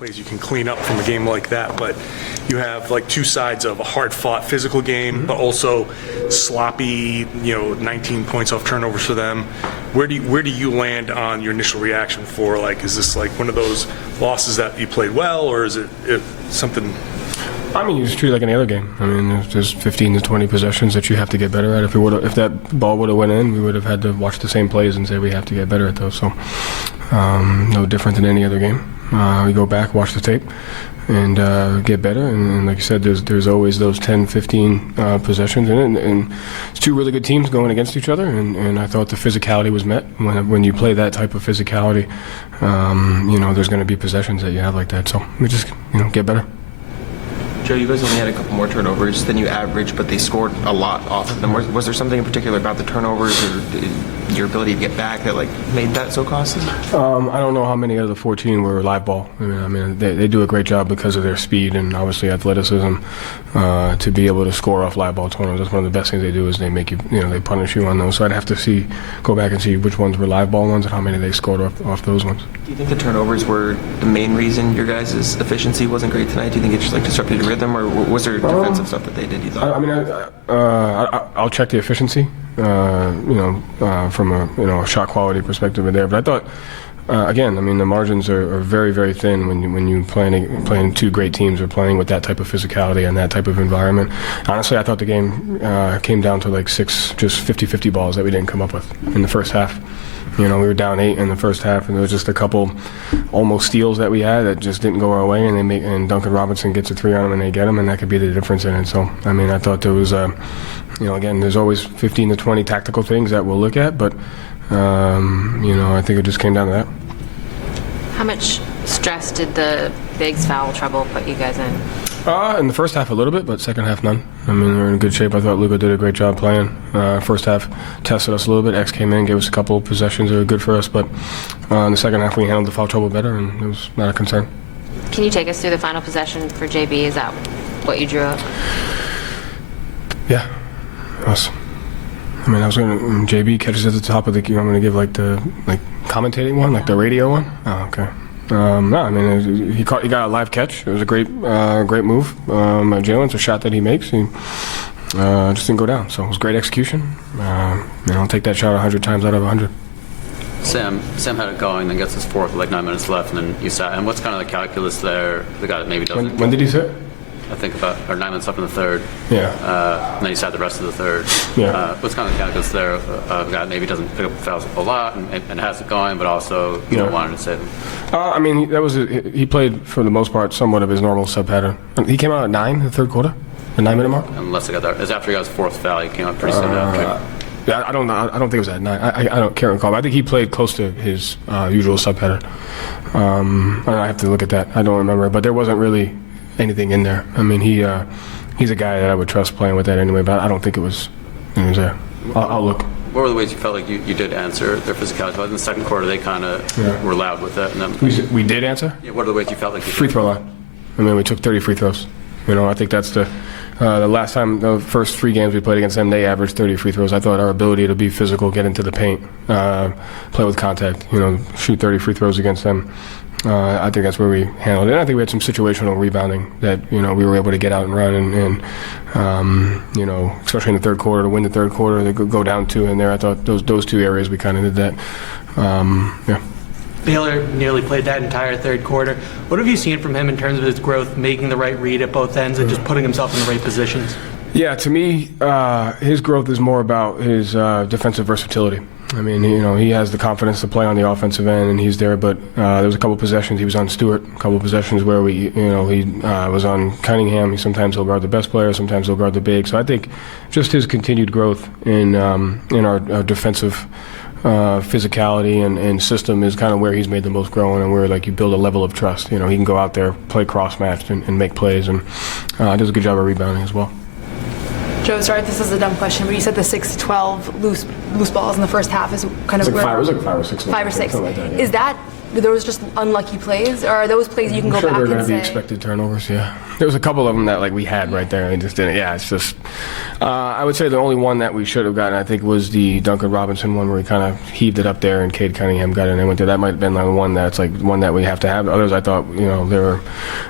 plays you can clean up from a game like that, but you have like two sides of a hard-fought physical game, but also sloppy, 19 points off turnovers for them. Where do you land on your initial reaction for, like, is this like one of those losses that you played well, or is it something? I mean, you just treat it like any other game. I mean, there's 15 to 20 possessions that you have to get better at. If that ball would have went in, we would have had to watch the same plays and say we have to get better at those. So, no different than any other game. We go back, watch the tape, and get better. And like you said, there's always those 10, 15 possessions in it. And it's two really good teams going against each other. And I thought the physicality was met. When you play that type of physicality, there's going to be possessions that you have like that. So we just, get better. Joe, you guys only had a couple more turnovers than you averaged, but they scored a lot off of them. Was there something in particular about the turnovers or your ability to get back that made that so costly? I don't know how many of the 14 were live ball. I mean, they do a great job because of their speed and obviously athleticism to be able to score off live ball turnovers. That's one of the best things they do is they make you, they punish you on those. So I'd have to go back and see which ones were live ball ones and how many they scored off those ones. Do you think the turnovers were the main reason your guys' efficiency wasn't great tonight? Do you think it just disrupted your rhythm, or was there defensive stuff that they did, you thought? I mean, I'll check the efficiency, from a shot quality perspective there. But I thought, again, I mean, the margins are very, very thin when you playing two great teams or playing with that type of physicality and that type of environment. Honestly, I thought the game came down to 6 just 50-50 balls that we didn't come up with in the first half. We were down 8 in the first half, and there was just a couple almost steals that we had that just didn't go our way, and Duncan Robinson gets a 3 on them, and they get them, and that could be the difference in it. So, I mean, I thought there was, again, there's always 15 to 20 tactical things that we'll look at, but, I think it just came down to that. How much stress did the Biggs foul trouble put you guys in? In the first half a little bit, but second half none. I mean, we're in good shape. I thought Luka did a great job playing. First half tested us a little bit. X came in, gave us a couple of possessions that were good for us, but in the second half we handled the foul trouble better, and it was not a concern. Can you take us through the final possession for JB? Is that what you drew up? Yeah. I was going to, JB catches at the top of the, I'm going to give the commentating one, the radio one? Oh, okay. No, I mean, he got a live catch. It was a great move by Jalen. It's a shot that he makes. He just didn't go down. So it was great execution. I'll take that shot 100 times out of 100. Sam had it going, then gets his fourth with 9 minutes left, and then you sat. And what's kind of the calculus there? The guy that maybe doesn't. When did he sit? I think about 9 minutes left in the third. Yeah. And then you sat the rest of the third. Yeah. What's kind of the calculus there? A guy that maybe doesn't pick up the fouls a whole lot and has it going, but also you don't want to save him. I mean, he played for the most part somewhat of his normal sub pattern. He came out at 9 in the third quarter, the 9 minute mark. Unless it got there, it's after he got his fourth foul. He came out pretty soon after. Yeah, I don't know. I don't think it was at 9. I can't recall. I think he played close to his usual sub pattern. I have to look at that. I don't remember, but there wasn't really anything in there. I mean, he's a guy that I would trust playing with that anyway, but I don't think it was there. I'll look. What were the ways you felt like you did answer their physicality? But in the second quarter, they kind of were loud with that. And then, we did answer? Yeah, what are the ways you felt like you free throw line. I mean, we took 30 free throws. I think that's the last time, the first 3 games we played against them, they averaged 30 free throws. I thought our ability to be physical, get into the paint, play with contact, shoot 30 free throws against them. I think that's where we handled it. And I think we had some situational rebounding that we were able to get out and run, and especially in the third quarter, to win the third quarter, to go down 2 in there. I thought those 2 areas we kind of did that. Yeah. Baylor nearly played that entire third quarter. What have you seen from him in terms of his growth, making the right read at both ends, and just putting himself in the right positions? Yeah, to me, his growth is more about his defensive versatility. I mean, he has the confidence to play on the offensive end, and he's there. But there was a couple possessions he was on Stewart, a couple possessions where he was on Cunningham. Sometimes he'll guard the best player, sometimes he'll guard the big. So I think just his continued growth in our defensive physicality and system is kind of where he's made the most growing, and where you build a level of trust. He can go out there, play cross-matched, and make plays, and does a good job of rebounding as well. Joe, sorry if this is a dumb question, but you said the 6-12 loose loose balls in the first half is kind of It was where... like 5 or 6. Five or six. Something like that, yeah. Is that, there was just unlucky plays, or are those plays you can go I'm sure back they're and going to be say... expected turnovers, yeah. There was a couple of them that like we had right there and just didn't. Yeah, it's just, I would say the only one that we should have gotten, I think, was the Duncan Robinson one where he kind of heaved it up there and Cade Cunningham got it and went there. That might have been the one that's like one that we have to have. Others, I thought, they were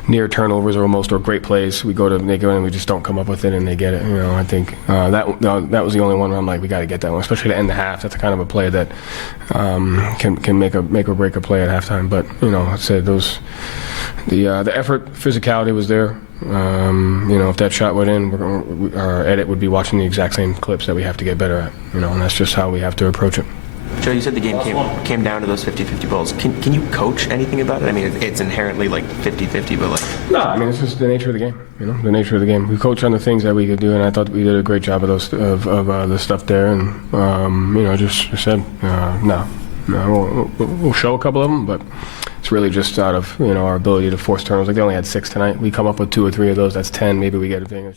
near turnovers or almost, or great plays. They go in and we just don't come up with it and they get it. I think that was the only one where I'm like, we got to get that one, especially to end the half. That's kind of a play that can make or break a play at halftime. But I said the effort, physicality was there. If that shot went in, our edit would be watching the exact same clips that we have to get better at. And that's just how we have to approach it. Joe, you said the game came down to those 50-50 balls. Can you coach anything about it? I mean, it's inherently like 50-50, but like... No, I mean, it's just the nature of the game, the nature of the game. We coach on the things that we could do, and I thought we did a great job of those, of the stuff there, and, just said, no, we'll show a couple of them, but it's really just out of, our ability to force turnovers. Like, they only had 6 tonight. We come up with 2 or 3 of those, that's 10, maybe we get a thing.